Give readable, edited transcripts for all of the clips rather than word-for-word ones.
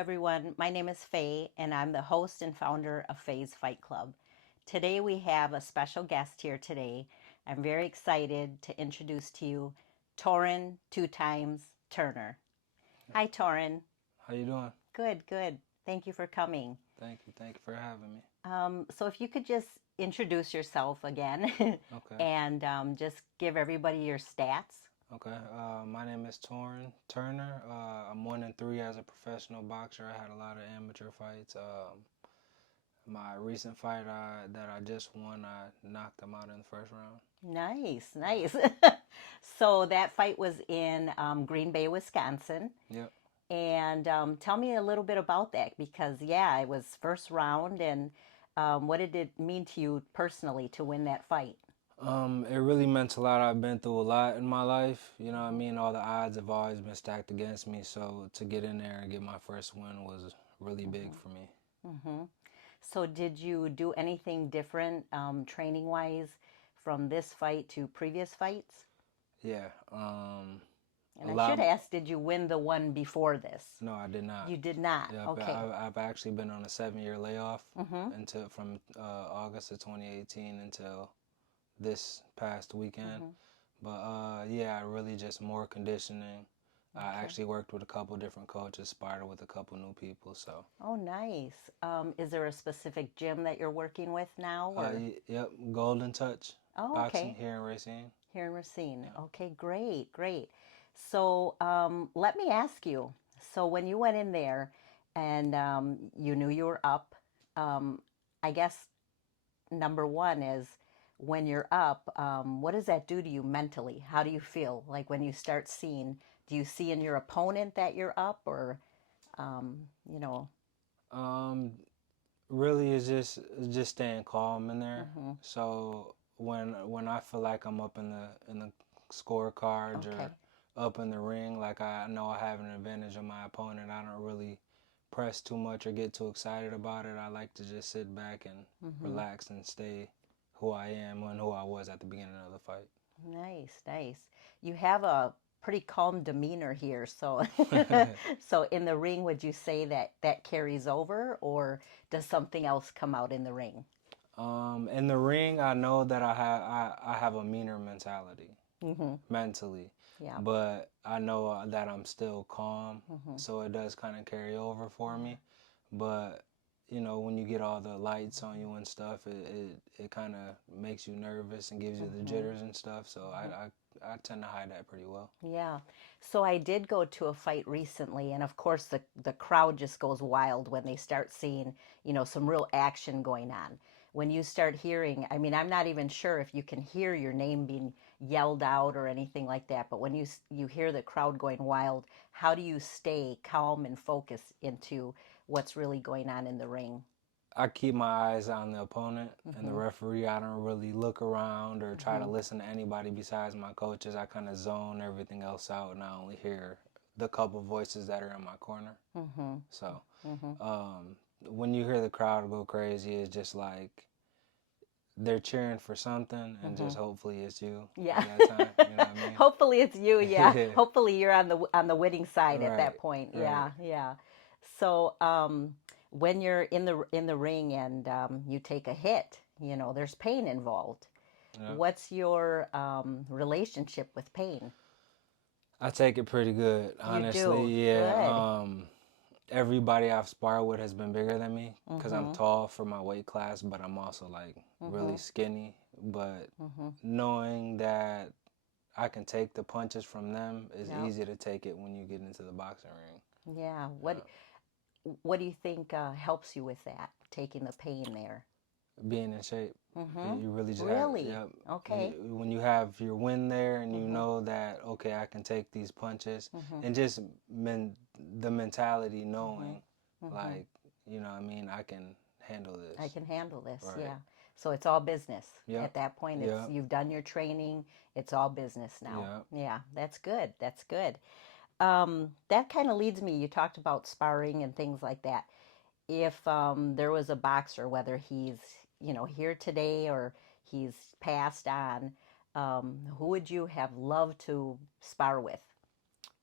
everyone. My name is Faye, and I'm the host and founder of Faye's Fight Club. Today, we have a special guest here today. I'm very excited to introduce to you Torin, two times Turner. Hi, Torin. How you doing? Good, good. Thank you for coming. Thank you. Thank you for having me. So, if you could just introduce yourself again Okay. and just give everybody your stats. Okay. My name is Torin Turner. I'm 1-3 as a professional boxer. I had a lot of amateur fights. My recent fight that I just won, I knocked him out in the first round. Nice, nice. So, that fight was in Green Bay, Wisconsin. Yep. And tell me a little bit about that because, yeah, it was first round. And what did it mean to you personally to win that fight? It really meant a lot. I've been through a lot in my life. You know what I mean? All the odds have always been stacked against me. So to get in there and get my first win was really big for me. Hmm. So, did you do anything different training wise from this fight to previous fights? Yeah. And A I should lot. ask, did you win the one before this? No, I did not. You did not. Yep, Okay. I've actually been on a 7-year layoff Mm-hmm. until from August of 2018 until this past weekend. Mm-hmm. But yeah, really just more conditioning. I Okay. actually worked with a couple different coaches, sparred with a couple new people. So, Oh, nice. Is there a specific gym that you're working with now, or? yep, Golden Touch Oh, Boxing okay. here in Racine. Here in Racine. Yeah. Okay, great, great. So let me ask you. So when you went in there and you knew you were up, um, I guess number one is when you're up, what does that do to you mentally? How do you feel? Like when you start seeing, do you see in your opponent that you're up or, um, you know? Um, Really, it's just staying calm in there. Hmm. So when I feel like I'm up in the scorecards Okay. or up in the ring, like I know I have an advantage on my opponent, I don't really press too much or get too excited about it. I like to just sit back and Hmm. relax and stay who I am and who I was at the beginning of the Nice, nice. You have a pretty calm demeanor here. So, fight. so in the ring, would you say that that carries over, or does something else come out in the ring? In the ring, I know that I have a meaner mentality. Mm-hmm. Mentally, Yeah. but I know that I'm still calm, Mm-hmm. so it does kind of carry over for Yeah. me. But when you get all the lights on you and stuff, it kind of makes you nervous and gives you the Mm-hmm. jitters and stuff. So I tend to hide that pretty well. Yeah. So I did go to a fight recently, and of course the crowd just goes wild when they start seeing, some real action going on. When you start hearing, I mean, I'm not even sure if you can hear your name being yelled out or anything like that, but when you hear the crowd going wild, how do you stay calm and focus into what's really going on in the ring? I keep my eyes on the opponent and the Mhm. referee. I don't really look around or try to Mhm. listen to anybody besides my coaches. I kind of zone everything else out and I only hear the couple voices that are in my corner. Mhm. So Mhm. when you hear the crowd go crazy, it's just like they're cheering for something, and just Mhm. hopefully it's you Yeah. at that time. You know what I mean? Hopefully it's you, yeah. Yeah. Hopefully you're on the winning side at Right. that point. Right. Yeah, yeah. So, when you're in the ring and you take a hit, there's pain involved. Yeah. What's your relationship with pain? I take it pretty good, You honestly. do. Yeah. Good. Everybody I've sparred with has been bigger than me because I'm Mhm. tall for my weight class, but I'm also like really Mhm. skinny. But Mhm. knowing that I can take the punches from them is Yep. easy to take it when you get into the boxing ring. Yeah. Yeah. What do you think helps you with that? Taking the pain there. Being in shape. Mhm. You really just have, Really? yeah. Okay. When you have your win there and you Mhm. know that, okay, I can take these punches, Mhm. and just the mentality Mhm. knowing, Mhm. like, what I mean, I can handle I this. can handle this. Right. Yeah. So it's all business. Yep. At that point, it's Yep. you've done your training. It's all business now. Yep. Yeah, that's good. That's good. That kind of leads me. You talked about sparring and things like that. If there was a boxer, whether he's here today or he's passed on, who would you have loved to spar with?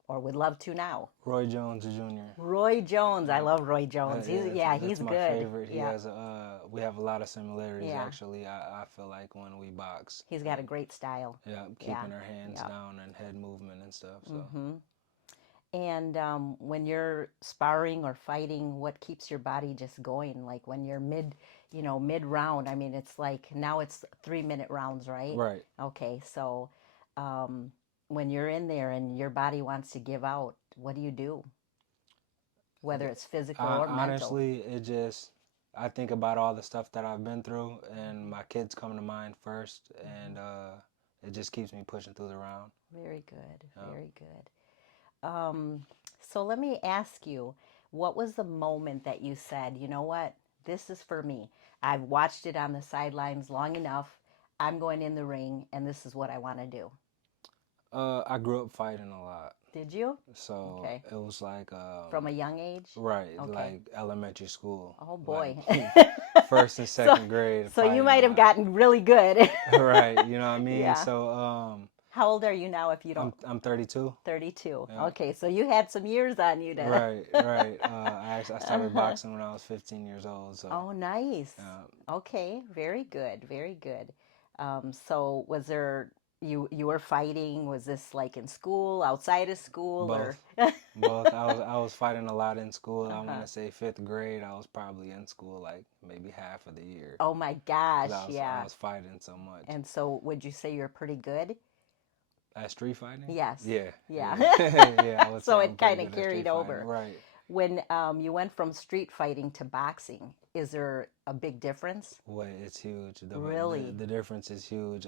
or would love to now? Roy Jones Jr. Roy Jones. I Yeah. love Roy Jones. That's He's my good. favorite. He Yeah. has we have a lot of similarities Yeah. actually. I feel like when we box, He's got a great style. yeah, Yeah. keeping our hands Yeah. down and head movement and stuff. So And when you're sparring or fighting, what keeps your body just going? Like when you're mid round, I mean, it's like now it's 3 minute rounds, right? right. Okay, so um, when you're in there and your body wants to give out, what do you do? Whether it's physical I or mental. honestly, it just I think about all the stuff that I've been through, and my kids come to mind first, and it just keeps me pushing through the round. Very good, Yeah. very good. So let me ask you, what was the moment that you said, you know what, this is for me? I've watched it on the sidelines long enough. I'm going in the ring, and this is what I want to do. I grew up fighting a lot, Did you? so Okay. it was like From a young age? right, Okay. like elementary school, Oh like boy. first and so second grade so you fighting a might have lot. gotten really good. Right, you know what I mean? Yeah. So How old are you now if you don't? I'm 32. 32. Yeah. Okay, so you had some years on you to. Right, right. I started Uh-huh. boxing when I was 15 years old. So, Oh, nice. Okay, very good, very good. So was there you were fighting? Was this like in school, outside of school, or? both, both. I was fighting a lot in school. I want Uh-huh. to say fifth grade. I was probably in school like maybe half of the year Oh my because gosh, I yeah. was fighting so much. And so would you say you're pretty good? At street fighting? Yes. Yeah, Yeah. yeah, yeah. I would say So I'm it pretty kind of good at carried street fighting. over. Right. When you went from street fighting to boxing, is there a big difference? Way it's huge. Really? The difference is huge.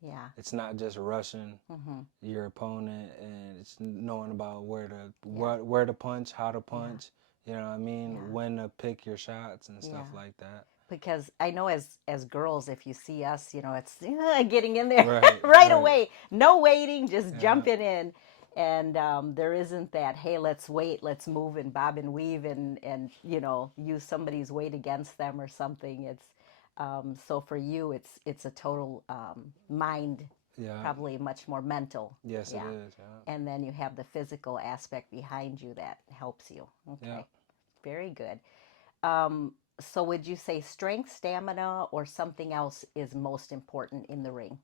Yeah. It's not just rushing Mm-hmm. your opponent, and it's knowing about Yeah. where to punch, how to Yeah. punch. You know what I mean? Yeah. When to pick your shots and stuff Yeah. like that. Because I know as girls, if you see us, it's getting in there Right, right right. away, no waiting, just Yeah, jumping in, and there isn't that, hey, let's wait, let's move and bob and weave and use somebody's weight against them or something. It's so for you, it's a total mind, yeah. probably much more mental. Yes, it Yeah, is. Yeah, and then you have the physical aspect behind you that helps you. yeah. Okay, very good. So would you say strength, stamina, or something else is most important in the ring?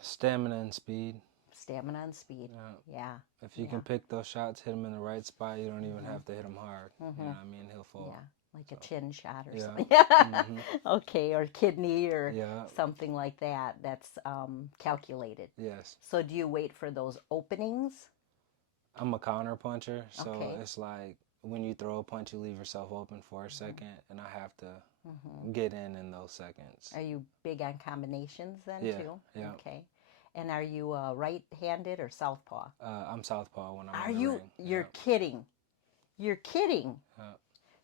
Stamina and speed. Stamina and speed. Yeah. Yeah. If you Yeah. can pick those shots, hit him in the right spot, you don't even Mm-hmm. have to hit him hard. You know Mm-hmm. what I mean? He'll fall. Yeah. Like a So, chin shot or yeah. something. Mhm. Okay, or kidney or Yeah. something like that. That's calculated. Yes. So do you wait for those openings? I'm a counter puncher, so Okay. it's like when you throw a punch, you leave yourself open for a Mm-hmm. second, and I have to Mm-hmm. get in those seconds. Are you big on combinations then Yeah, too? yeah. Okay. And are you right-handed or southpaw? I'm southpaw when I'm Are in the you? ring. You're Yeah, kidding. You're kidding. yeah,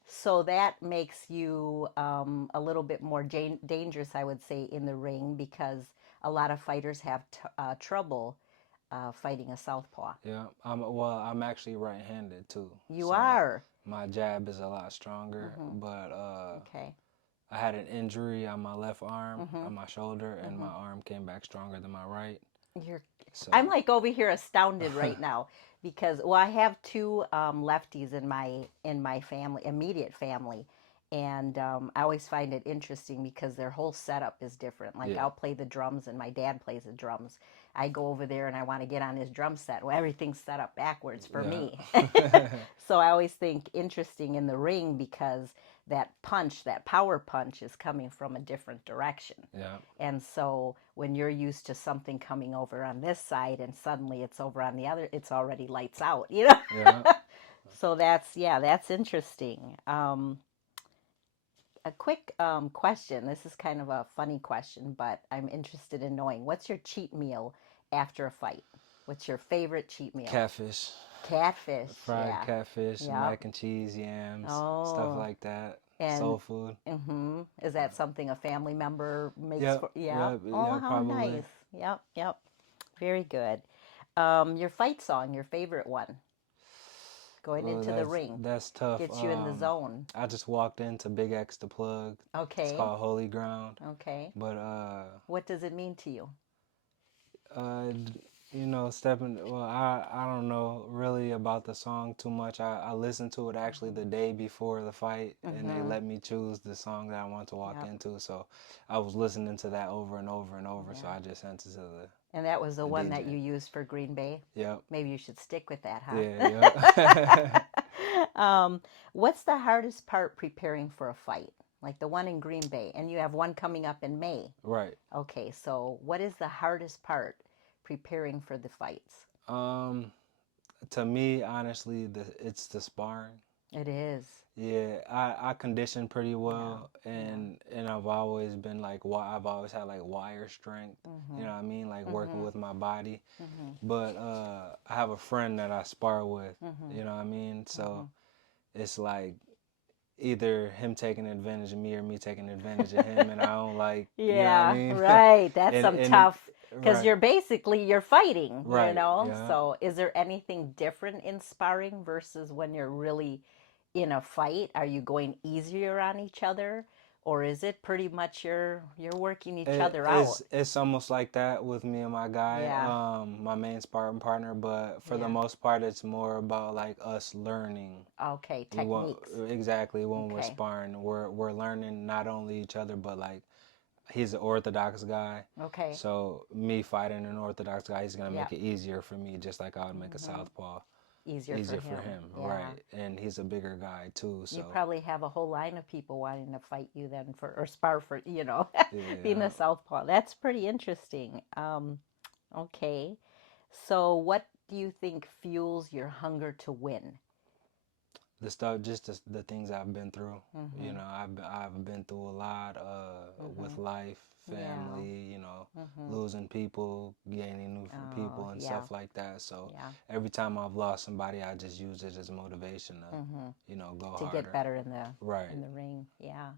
So that makes you a little bit more dangerous, I would say, in the ring because a lot of fighters have trouble fighting a southpaw. yeah. I'm actually right-handed too, You so are. my jab is a lot stronger. Mm-hmm. But Okay. I had an injury on my left arm, Mm-hmm. on my shoulder, and my Mm-hmm. arm came back stronger than my right. You're. I'm So, like over here astounded right now because I have two lefties in my family, immediate family, and I always find it interesting because their whole setup is different. Like yeah, I'll play the drums and my dad plays the drums. I go over there and I want to get on his drum set. Well, everything's set up backwards for me. yeah, So I always think interesting in the ring because that punch, that power punch, is coming from a different direction. yeah, And so when you're used to something coming over on this side and suddenly it's over on the other, it's already lights out. yeah. So that's interesting. A quick question. This is kind of a funny question, but I'm interested in knowing what's your cheat meal after a fight? What's your favorite cheat meal? Catfish. Catfish. Fried Yeah. catfish, Yep. mac and cheese, yams, stuff Oh. like that. And Soul food. is that something a family member makes Yep, for? Yeah. yep, Oh, yeah, how probably. nice. Yep. Yep. Very good. Your fight song, your favorite one, going Oh, into the ring, that's tough. gets you in the zone. I just walked into Big X the Plug. It's Okay. called Holy Ground. Okay. But What does it mean to you? uh, Stepping. Well, I don't know really about the song too much. I listened to it actually the day before the fight, and they Mm-hmm. let me choose the song that I want to walk Yep. into. So I was listening to that over and over and over. So Yeah. I just sent it to And that was the the one that DJ. you used for Green Bay. Yep. Maybe you should stick with that, Yeah. huh? Yep. What's the hardest part preparing for a fight? Like the one in Green Bay, and you have one coming up in May. Right. Okay, so what is the hardest part preparing for the fights? Um. To me, honestly, it's the sparring. It is. Yeah, I condition pretty Yeah, well, yeah. and I've always been like I've always had like wire strength. You Mhm. know what I mean? Like working Mhm. with my body. Mhm. But I have a friend that I spar with. Mhm. You know what I mean? So Mhm. it's like either him taking advantage of me or me taking advantage of him, and I don't like. You know what I Yeah, mean? right. That's some and it, tough because right, you're fighting, you right, know? yeah. So is there anything different in sparring versus when you're really in a fight? Are you going easier on each other or is it pretty much you're working each other out? It's almost like that with me and my guy, Yeah. my main sparring partner. But for the Yeah. most part, it's more about like us learning. Okay, We want techniques. exactly when we're Okay. sparring, we're learning not only each other, but like he's an orthodox guy, Okay. so me fighting an orthodox guy, he's gonna Yeah. make it easier for me, just like I would make a Mhm. southpaw Easier for easier for him. him, Yeah. right? And he's a bigger guy too, You so probably have a whole line of people wanting to fight you then for or spar for, being yeah. a southpaw. That's pretty interesting. Okay. So what do you think fuels your hunger to win? The stuff, just the things I've been through. Mhm. I've been through a lot with Mhm. life, Yeah. family, Mhm. losing people, gaining new Oh, people and yeah. stuff like that. So Yeah. every time I've lost somebody, I just use it as motivation to, Mhm. go To get harder. better in Right. the ring. Yeah.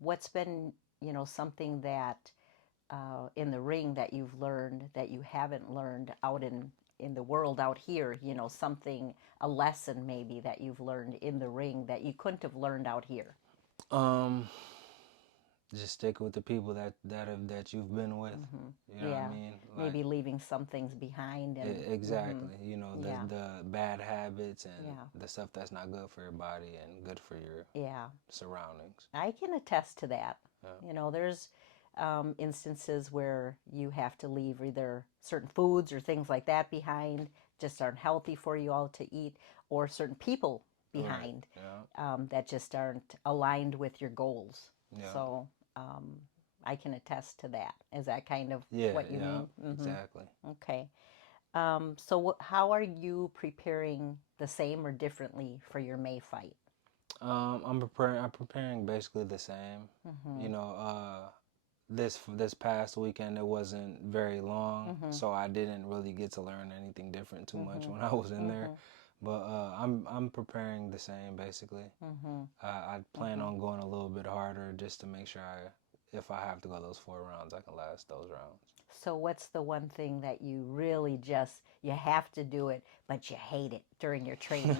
What's been, something that in the ring that you've learned that you haven't learned out in the world out here, something, a lesson maybe that you've learned in the ring that you couldn't have learned out here? Um, just stick with the people that you've been with. Hmm. You know what I Yeah, mean? Like maybe leaving some things behind and hmm. exactly. Yeah, The bad habits and yeah, the stuff that's not good for your body and good for your yeah. surroundings. I can attest to that. Yeah. There's instances where you have to leave either certain foods or things like that behind, just aren't healthy for you all to eat, or certain people Right. behind Yeah. that just aren't aligned with your goals. Yeah. So um, I can attest to that. Is that kind of Yeah. what you Yeah. mean? Hmm. Exactly. Okay. So how are you preparing the same or differently for your May fight? I'm preparing basically the same. Hmm. You know, this past weekend it wasn't very long, Hmm. so I didn't really get to learn anything different too much Hmm. when I was in there. Hmm. But I'm preparing the same basically. Hmm. I plan Hmm. on going a little bit harder just to make sure if I have to go those 4 rounds, I can last those rounds. So what's the one thing that you really just you have to do it, but you hate it during your training?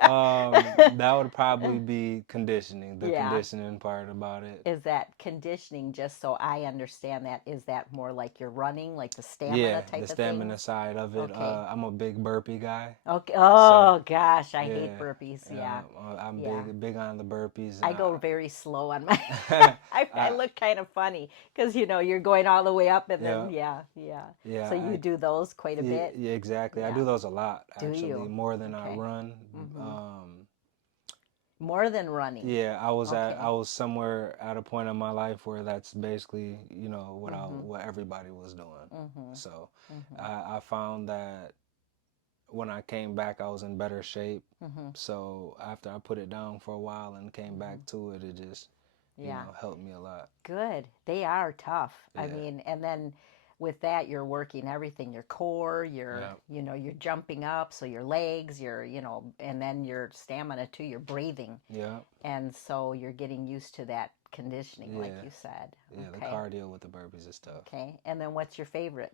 That would probably be conditioning, the Yeah. conditioning part about it. Is that conditioning, just so I understand that, is that more like you're running, like the Yeah, stamina the type of stamina things? side of it. Okay. I'm a big burpee guy, Okay. so Oh gosh, I hate yeah, burpees. yeah, Yeah. I'm Yeah. big on the burpees. I go very slow on my. I I, look kind of funny because you're going all the way up and then yeah, yeah. yeah, So you do those quite a bit. yeah, exactly. I Yeah. do those a lot Do actually, you? more than I Okay. run. Mm-hmm. Um, More than running. Yeah, I Okay. was somewhere at a point in my life where that's basically, Mm-hmm. what everybody was doing. Mm-hmm. So Mm-hmm. I found that when I came back I was in better shape. Mm-hmm. So after I put it down for a while and came Mm-hmm. back to it, it just, Yeah. helped me a lot. Good. They are tough. I Yeah. mean, and then with that, you're working everything, your core, Yeah. you're jumping up, so your legs, and then your stamina too, your breathing. Yeah. And so you're getting used to that conditioning, like Yeah. you said. Yeah, the Okay. cardio with the burpees is tough. Okay. And then what's your favorite?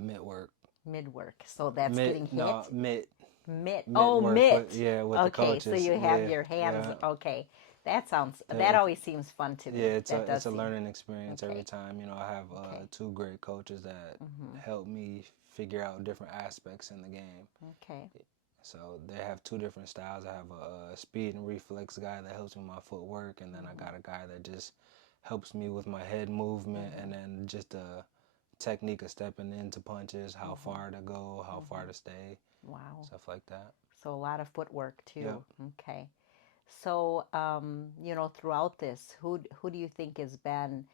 Mid work. Mid work. So that's getting No, hit? mid Mitt. mid Oh, work with mitt. yeah, with the Okay, so coaches. you have Yeah. your hands. Yeah. Okay. That always seems fun to Yeah, me. That does it's a seem learning experience every okay. time. You know, I have Okay. two great coaches that Mhm. help me figure out different aspects in the game. Okay. So they have two different styles. I have a speed and reflex guy that helps me with my footwork, and then I Mhm. got a guy that just helps me with my head movement, and Mhm. then just the technique of stepping into punches, how Mhm. far to go, how far Mhm. to stay, Wow. stuff like that. So a lot of footwork Yep. too. Okay. So, throughout this, who do you think has been,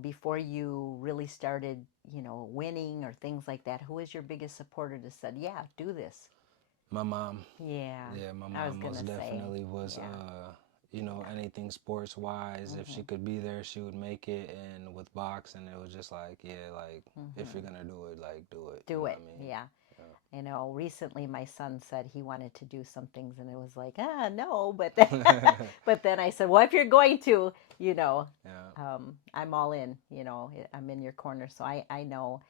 before you really started, winning or things like that? Who is your biggest supporter that said, "Yeah, do this"? My mom. Yeah, Yeah, my I was mom gonna most say, definitely was, yeah, yeah. anything sports wise. If she Mhm. could be there, she would make it. And with boxing, it was just like, yeah, like if you're Mhm. gonna do it, like do it. You Do know it. what I mean? Yeah. Yeah. Recently my son said he wanted to do some things, and it was like, no, but then, but then I said, well, if you're going to, you know, Yeah. I'm all in. I'm in your corner, so I know.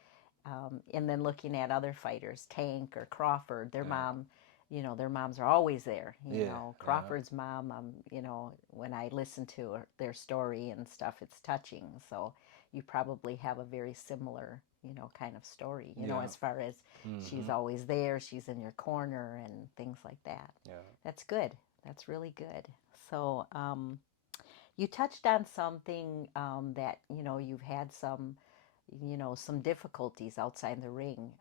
And then looking at other fighters, Tank or Crawford, Yeah. their moms are always there. Yeah. Yeah. Crawford's mom, when I listen to their story and stuff, it's touching. So you probably have a very similar, kind of story, Yeah. as far as she's Mhm. always there, she's in your corner and things like that. Yeah. That's good. That's really good. So, you touched on something that you've had some difficulties outside the ring.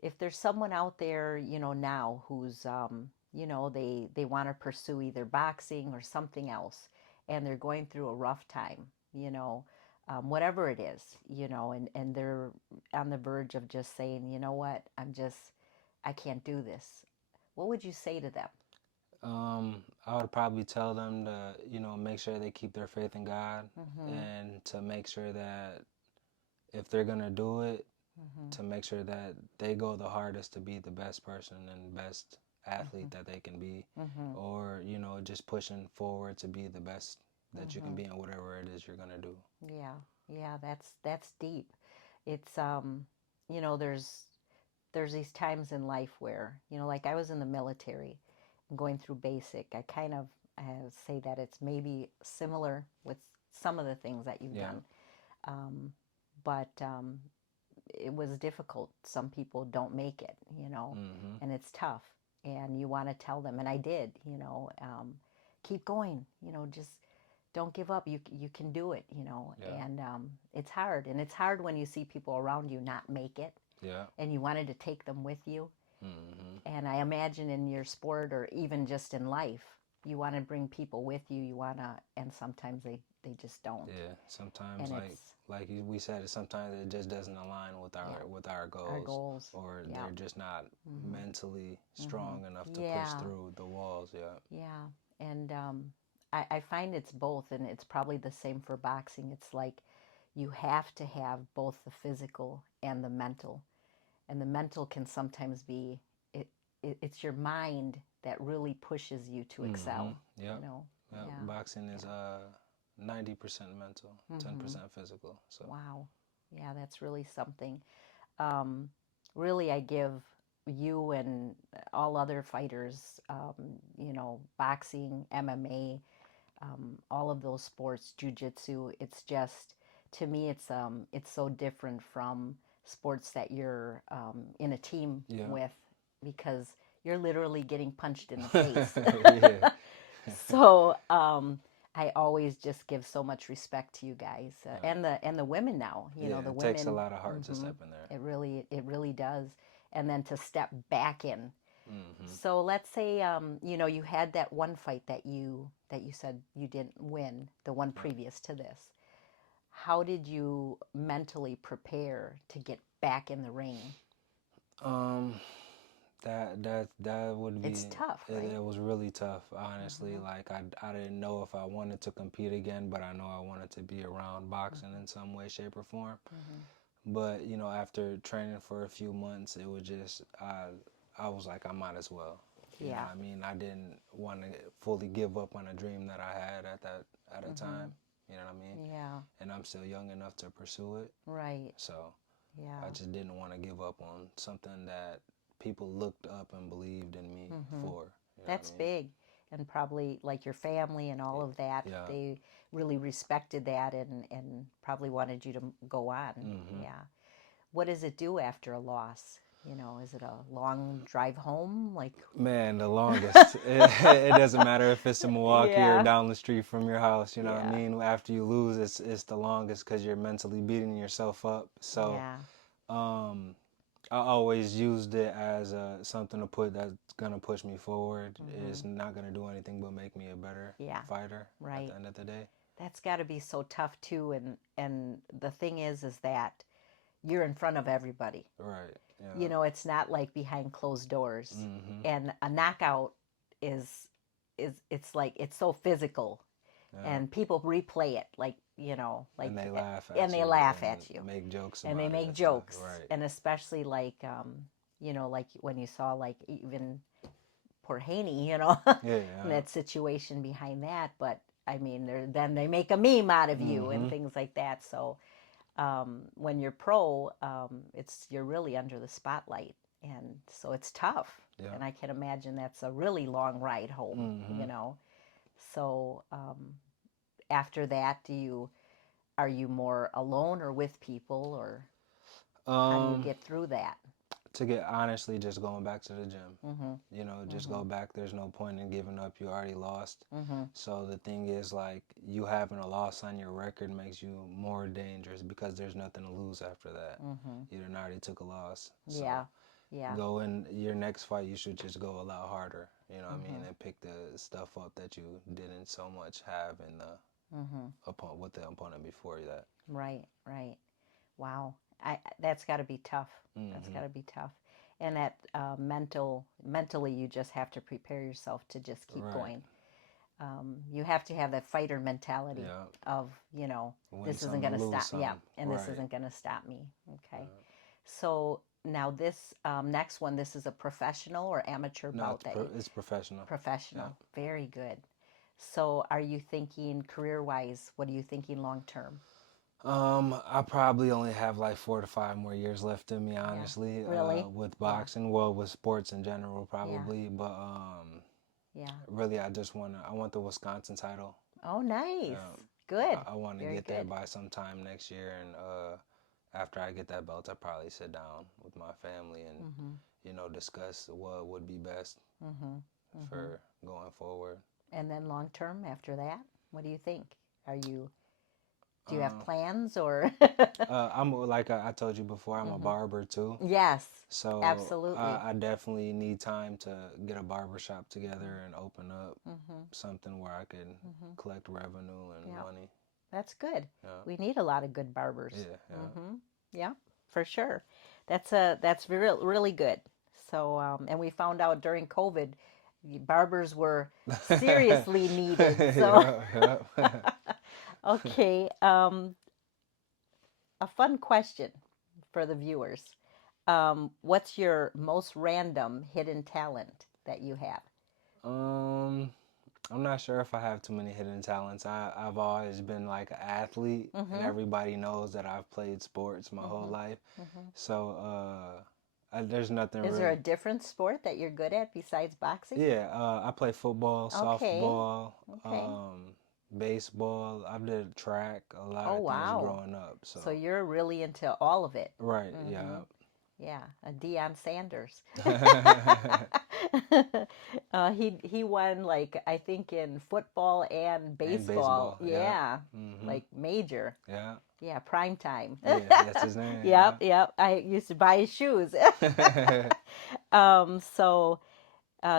If there's someone out there now who's they want to pursue either boxing or something else, and they're going through a rough time, whatever it is, and they're on the verge of just saying, what, I can't do this. What would you say to them? I would probably tell them to, make sure they keep their faith in God, Mm-hmm. and to make sure that if they're gonna do it, Mm-hmm. to make sure that they go the hardest to be the best person and best Mm-hmm. athlete that they can be, Mm-hmm. or just pushing forward to be the best that you can Mm-hmm. be in whatever it is you're gonna do. Yeah, yeah, that's deep. It's there's these times in life where, like I was in the military and going through basic. I kind of say that it's maybe similar with some of the things that you've Yeah. done, um, but it was difficult. Some people don't make it, Mhm. and it's tough. And you want to tell them, and I did, keep going, just don't give up. You can do it, Yeah. and it's hard when you see people around you not make it, Yeah. and you wanted to take them with you. Mhm. And I imagine in your sport or even just in life, you want to bring people with you. You want to, and sometimes they just don't. Yeah. Sometimes, And it's we said, sometimes it just doesn't align with yeah, our our goals, goals. or Yeah. they're just not Mhm. mentally Mhm. strong enough to push Yeah. through the walls. Yeah. Yeah. And I find it's both, and it's probably the same for boxing. It's like you have to have both the physical and the mental. And the mental can sometimes be it, it's your mind that really pushes you to Mhm. excel, Yep. Yep. Yeah. Boxing is Yeah. 90% mental, Mhm. 10% physical. So Wow. Yeah, that's really something. Um, Really, I give you and all other fighters, boxing, MMA, all of those sports, jujitsu. It's just, to me, it's so different from sports that you're in a team yeah. with, because you're literally getting punched in the face. Yeah. So I always just give so much respect to you guys, Yeah. and the women now. Yeah. The It takes a women. lot of heart to Hmm. step in there. It really does, and then to step back in. Mhm. So let's say you had that one fight that you said you didn't win, the one Yeah. previous to this. How did you mentally prepare to get back in the ring? Um. That would It's be tough, it. right? It was really tough, honestly. Mhm. Like I didn't know if I wanted to compete again, but I know I wanted to be around boxing Mhm. in some way, shape, or form. Mhm. But after training for a few months, it was just I was like, I might as well. You know Yeah. what I mean? I didn't want to fully give up on a dream that I had at a time. Mhm. You know what I mean? Yeah. And I'm still young enough to pursue it. Right. So I Yeah. just didn't want to give up on something that people looked up and believed in me Mhm. for. You know what That's I mean? big. and probably like your family and all of that, Yeah. they really respected that and probably wanted you to go on. Hmm. Yeah. What does it do after a loss? Is it a long drive home? Like, Man, the longest. It doesn't matter if it's in Milwaukee or yeah, down the street from your house. You know what I yeah, mean? After you lose, it's the longest because you're mentally beating yourself up. So yeah. um, I always used it as something to put that's gonna push me forward. Hmm. It's not gonna do anything but make me a better Yeah, fighter at the right. end of the day. That's got to be so tough too. And the thing is that you're in front of everybody. Right. Yeah. It's not like behind closed doors. Mhm. And a knockout is it's like it's so physical, Yeah. and people replay it like And they laugh and at they you laugh at you and make jokes and they about it make and stuff. jokes, Right. and especially like like when you saw like even poor Haney, Yeah. in Yeah. that situation behind that. But I mean, then they make a meme out of you and Mhm. things like that. So when you're pro, you're really under the spotlight, and so it's tough. Yeah. And I can imagine that's a really long ride home. Mhm. So after that, are you more alone or with people, or how do you Um. get through that? To get honestly, just going back to the gym. Mhm. Just Mhm. go back. There's no point in giving up. You already lost. Mhm. So the thing is, like, you having a loss on your record makes you more dangerous because there's nothing to lose after that. Mhm. You done already took a loss. So Yeah. Yeah. go in your next fight. You should just go a lot harder. You know what I mean, Mhm. and pick the stuff up that you didn't so much have in the Mhm. opponent with the opponent before that. Right. Right. Wow. That's got to be tough. That's got Hmm. to be tough. And that mentally, you just have to prepare yourself to just keep Right. going. You have to have that fighter mentality Yeah. of, Win this isn't some going and to lose stop. Yeah, some. and this Right. isn't going to stop me. Okay. Yeah. So now this next one, this is a professional or amateur No, bout that it's professional. Yeah. professional. Very good. So are you thinking career wise? What are you thinking long term? I probably only have like 4 to 5 more years left in me, Yeah. honestly. Really? With Yeah. boxing, well, with sports in general, Yeah. probably. But Yeah. really, I want the Wisconsin title. Oh, nice. Um, Good. I want to Very get there good. by sometime next year, and after I get that belt, I probably sit down with my family and Mhm. discuss what would be best Mhm. Mhm. for going forward. And then long term after that, what do you think? Are you Do you have Uh, plans or? I'm like I told you before, I'm a Mhm. barber too. Yes. So Absolutely. I definitely need time to get a barber shop together and open up Mhm. something where I can Mhm. collect revenue and Yeah. money. That's good. Yeah, We need a lot of good barbers. yeah, yeah. Mhm. Yeah, for sure. That's really good. So and we found out during COVID, barbers were seriously needed. So Yeah, yeah. okay, a fun question for the viewers. What's your most random hidden talent that you have? um, I'm not sure if I have too many hidden talents. I've always been like an athlete, and Mm-hmm. everybody knows that I've played sports my whole Mm-hmm. life. Mm-hmm. So there's nothing Is there really. a different sport that you're good at besides boxing? Yeah, I play football, Okay. softball, Okay. baseball. I've did track, a lot Oh, of things wow. growing up. So So you're really into all of it. right, Mm-hmm. yeah. Yeah, a Deion Sanders. He won like I think in football and And baseball. baseball, yeah. Yeah, Mhm. like major. Yeah. Yeah, prime time. Yeah, that's his name, Yep, yeah. yep. I used to buy his shoes. So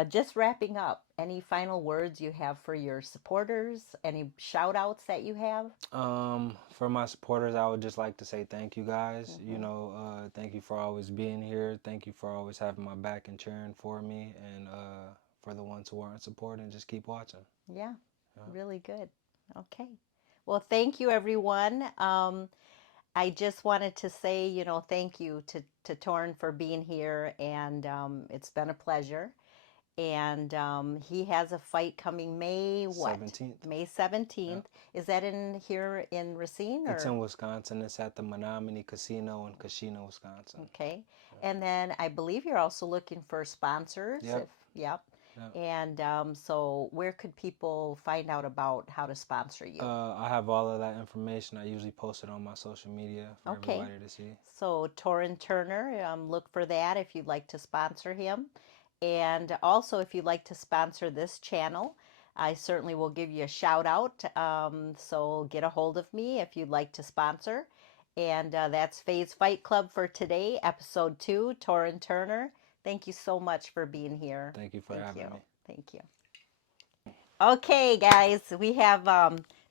just wrapping up, any final words you have for your supporters? Any shout outs that you have? For my supporters, I would just like to say thank you guys. Hmm. Thank you for always being here. Thank you for always having my back and cheering for me. And for the ones who aren't supporting, just keep watching. Yeah, Yeah. really good. Okay. Well, thank you, everyone. I just wanted to say, thank you to Torin for being here, and it's been a pleasure. And he has a fight coming May what? 17th. May Yeah. 17th. Is that in here in Racine It's or? in Wisconsin. It's at the Menominee Casino in Kashina, Wisconsin. Okay. And then I believe you're also looking for sponsors. Yep. Yep. Yep. And so, where could people find out about how to sponsor you? I have all of that information. I usually post it on my social media for Okay. everybody to see. So, Torin Turner, look for that if you'd like to sponsor him. And also, if you'd like to sponsor this channel, I certainly will give you a shout out. So, get a hold of me if you'd like to sponsor. And that's Faye's Fight Club for today, episode 2, Torin Turner. Thank you so much for being here. Thank you for Thank you. having me. Thank you. Okay, guys, we have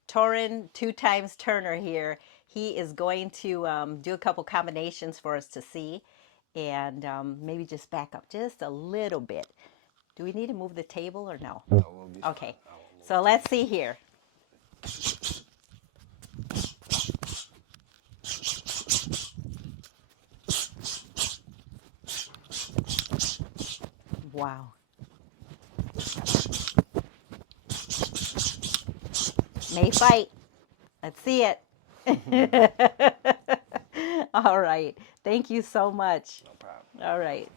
Torin 2 times Turner here. He is going to do a couple combinations for us to see, and maybe just back up just a little bit. Do we need to move the table or no? No, we'll be fine. Okay, I won't so move let's see here. Wow. May fight. Let's see it. it. All right. Thank you so much. No problem. All right.